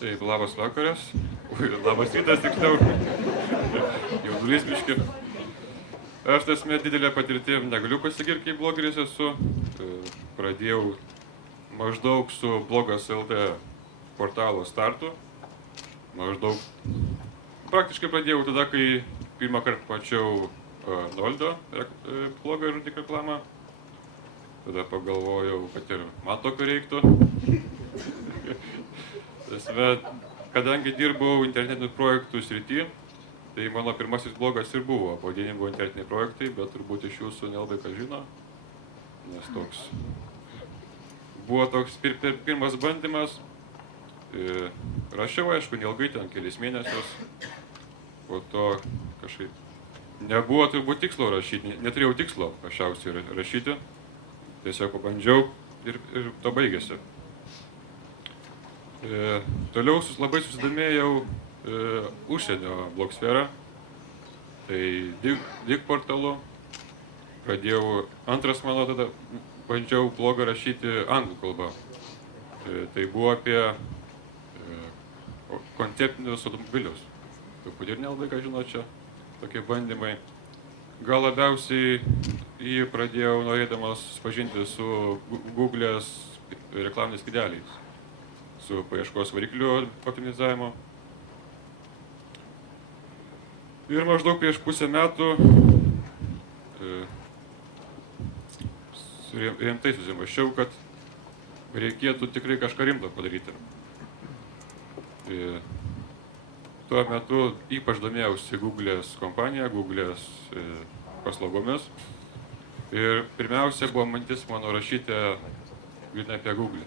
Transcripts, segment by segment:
Taip, labas vakaras. Labas rytas, tiksliau. Jaudulys biški. Aš tasme didelė patirtim negaliu pasigirti, kaip blogeris esu. Pradėjau maždaug su blogas LT portalo startu. Praktiškai pradėjau tada, kai pirmą kartą pačiau Noldo blogą ir tik reklamą. Tada pagalvojau, kad ir man tokio reiktų. Kadangi dirbau internetinių projektų srity, tai mano pirmasis blogas ir buvo. Pavadinimai buvo internetiniai projektai, bet turbūt iš jūsų nelabai ką žino. Nes buvo toks pirmas bandymas. Rašiau, aišku, neilgai, ten kelis mėnesius. Po to kažkaip nebuvo turbūt tikslo rašyti, neturėjau tikslo pašiausiai rašyti. Tiesiog pabandžiau ir to baigėsi. Toliau labai susidomėjau užsienio blogsferą, tai Dig portalu. Pradėjau, antras mano tada bandžiau blogą rašyti anglų kalbą. Tai buvo apie konceptinius automobilius. Turbūt ir nelabai ką žino čia, tokie bandymai. Gal labiausiai jį pradėjau norėdamas pažinti su Google'ės reklaminiais skydeliais, su paieškos variklių optimizavimo. Ir maždaug prieš pusę metų rimtai susimąsčiau, kad reikėtų tikrai kažką rimto padaryti. Tuo metu ypač domėjausi Google'ės kompanija, Google'ės paslaugomis. Ir pirmiausia buvo mintis mano rašyti grynai apie Google.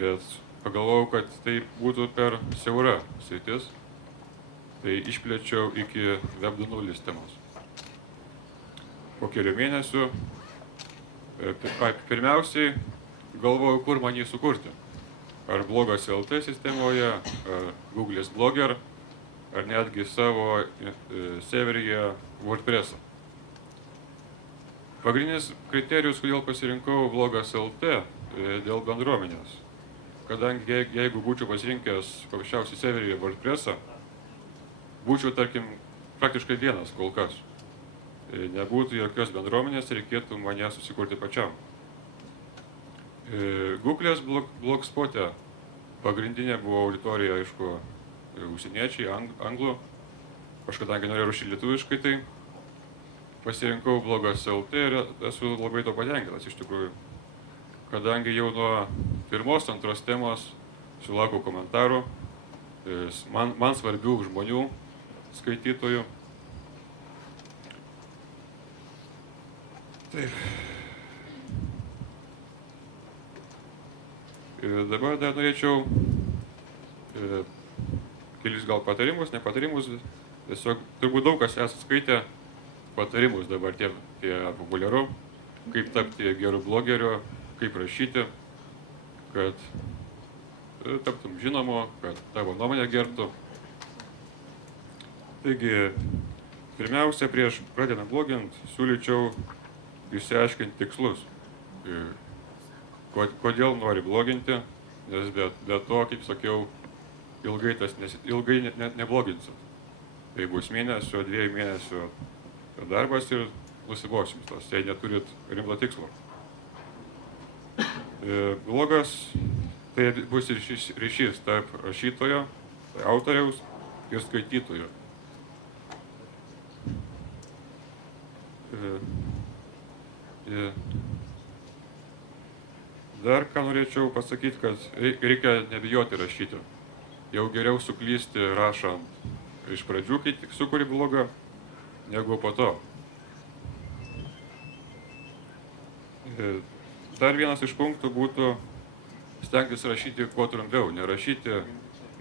Bet pagalvojau, kad tai būtų per siaura sritis. Tai išplėčiau iki Web 2.0 temos. Po kelių mėnesių pirmiausiai galvojau, kur man jį sukurti. Ar blogas LT sistemoje, ar Google'ės Blogger, ar netgi savo serveryje WordPress'ą. Pagrindinis kriterijus, kodėl pasirinkau blogas LT, dėl bendruomenės. Kadangi jeigu būčiau pasirinkęs paprasčiausiai serveryje WordPress'ą, būčiau, tarkim, praktiškai vienas kol kas. Nebūtų jokios bendruomenės, reikėtų mane susikurti pačiam. Google'ės blogspot'e pagrindinė buvo auditorija, aišku, užsieniečiai, anglų. Aš kadangi norėjau rašyti lietuviškai, tai pasirinkau blogas LT ir esu labai to patenkintas iš tikrųjų. Kadangi jau nuo pirmos, antros temos sulaukau komentarų, man svarbių žmonių, skaitytojų. Taip. Ir dabar dar norėčiau kelis gal patarimus, ne patarimus, tiesiog turbūt daug kas esate skaitę patarimus dabar tie populiaru, kaip tapti geru blogeriu, kaip rašyti, kad taptum žinomu, kad tavo nuomonę gerbtų. Taigi, pirmiausia, prieš pradedant blogint, siūlyčiau išsiaiškinti tikslus. Kodėl nori bloginti, nes be to, kaip sakiau, ilgai net nebloginsit. Tai bus mėnesio, 2 mėnesių darbas ir nusibosim tos, jei neturit rimto tikslo. Blogas tai bus ryšys tarp rašytojo, tai autoriaus ir skaitytojo. Dar ką norėčiau pasakyti, kad reikia nebijoti rašyti. Jau geriau suklysti rašant iš pradžių, kai tik sukuri blogą, negu po to. Dar vienas iš punktų būtų stengtis rašyti kuo trumpiau, nerašyti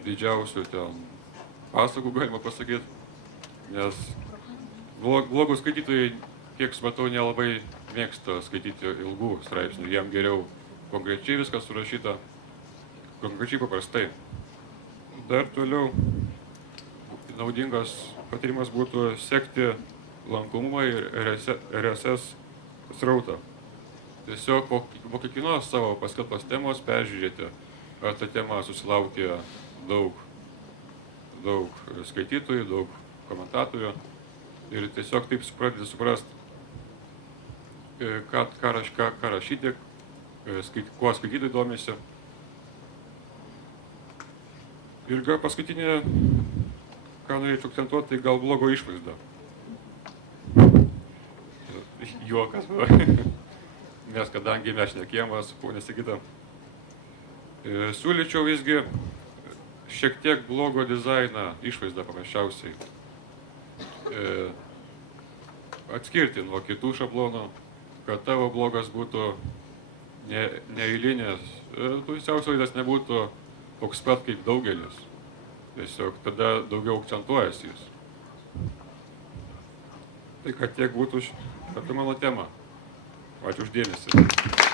didžiausių ten pasakų, galima pasakyti, nes blogų skaitytojai, kiek supratau, nelabai mėgsta skaityti ilgų straipsnių, jiem geriau konkrečiai viskas surašyta, konkrečiai paprastai. Dar toliau naudingas patarimas būtų sekti lankomumą ir RSS srautą. Tiesiog po kiekvienos savo paskelbtos temos peržiūrėti, ar ta tema susilaukė daug skaitytojų, daug komentatorių ir tiesiog taip pradedi suprasti, ką rašyti, kuo skaitytojai domisi. Ir gal paskutinė, ką norėčiau akcentuoti, tai gal blogo išvaizda. Juokas buvo, nes kadangi mes šnekėjome su ponia Sigita, siūlyčiau visgi šiek tiek blogo dizainą, išvaizdą paprasčiausiai atskirti nuo kitų šablonų, kad tavo blogas būtų neeilinės, pusiausvaidas nebūtų toks pat kaip daugelis. Tiesiog tada daugiau akcentuojasi jis. Tai kad tiek būtų apie mano temą. Ačiū už dėmesį.